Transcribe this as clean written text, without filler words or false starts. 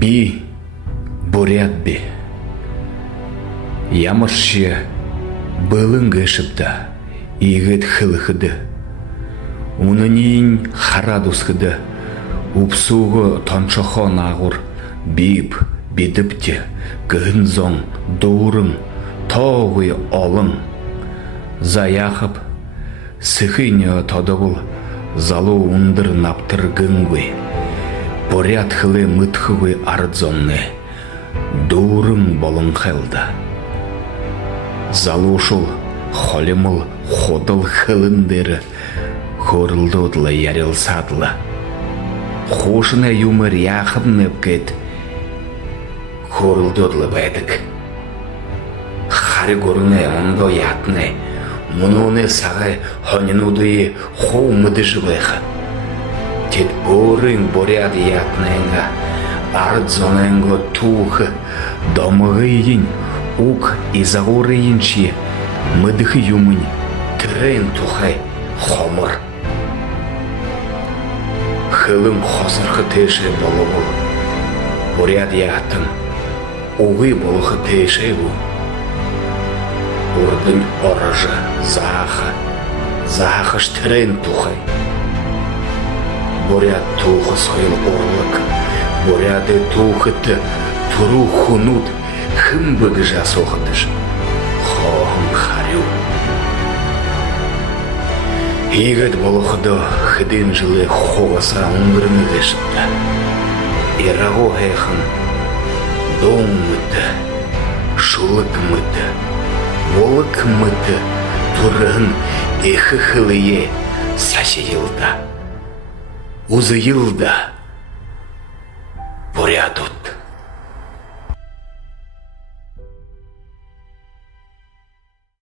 Би бурят би. Ямыршы былың гышыпта игет хылыхыды. Унынин харадусхыды. Упсуғы тончохо нағур бип бидіпте гынзон дурың тоғый олың. Заяхып сыхыне тодығыл залу ундыр наптыр гынгвы. Поряд хылы мытхывы ардзонны. Дурың болың хылда. Залушыл холимыл ходыл хылындыры. Хорылдодлы ярил садлы. Хошына юмыр яхып нэпкет. Хорылдодлы бәдік. Хары горны ондо ятны. Мұнуны сағы хонинуды хоумыды жывэха. Тет борың боряды ятнэнга. Ардзонэнго тухы. Домығыйын ук изағорыйынчи. Мыдығы юмын түрен тухай хомыр. Хылым хосырқы теші болуғыл. Боряды ятын уғы болуғы теші ғу. Урдың орыжы захыш түрен тухай. Боряд тухы сойыл орлық. Боряды тухыты туру хунут хымбыгы жас оқытыш. Хоғын харю. Егіт болуғыды хыдын жылы хоғаса ұңғырыны кешіпті. Ирағу әйхын доң мұты, шулық мұты, болық мұты тұрын ехі хылые саши йылда. Узы йылда боряд ұт.